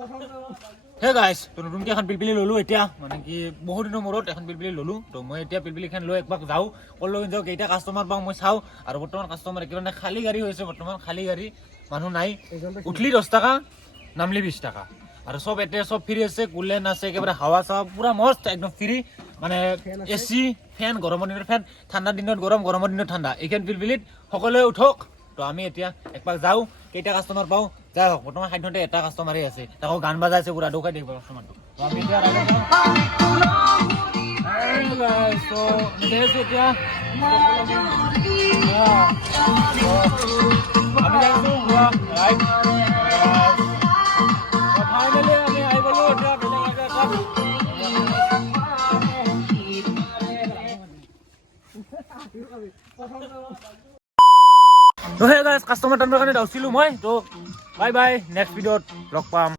hey guys তো নতুনকৈ এখন পিলপিলি ল'লোঁ এতিয়া মানে কি বহুত দিনৰ মূৰত এখন পিলপিলি ল'লোঁ তো মই এতিয়া পিলপিলিখন লৈ একবাৰ যাওঁ ক'লৈ যাওঁ কেইটা কাষ্টমাৰ পাওঁ মই চাওঁ আৰু বৰ্তমান কাষ্টমাৰ একেবাৰে খালী গাড়ী হৈছে বৰ্তমান খালী গাড়ী মানুহ নাই উঠলি 10 টাকা নামলি 20 টাকা আৰু চব এতিয়া চব ফ্ৰী আছে কুলেন আছে একেবাৰে হাৱা চাৱা পুৰা মস্ত একদম ফ্ৰী মানে এচি ফেন গৰমৰ দিনত ফেন ঠাণ্ডাৰ দিনত গৰম গৰমৰ দিনত ঠাণ্ডা এইখন পিলপিলিত সকলোৱে উঠক তো আমি এতিয়া একপাক যাওঁ কেইটা কাষ্টমাৰ পাওঁ যাই হওক বৰ্তমান 60 এটা কাষ্টমাৰেই আছে তাকো গান বাজাইছে পুৰা দুখাই দেখিব কাষ্টমাৰটো তো আমি এতিয়া এতিয়া আমি যাইছোঁ ফাইনেলি আমি আহি গ'লোঁ এতিয়া তো সেই গাইজ কাষ্টমাৰ টাইমৰ কাৰণে দাউছিলোঁ মই তো বাই বাই নেক্সট ভিডিঅ'ত লগ পাম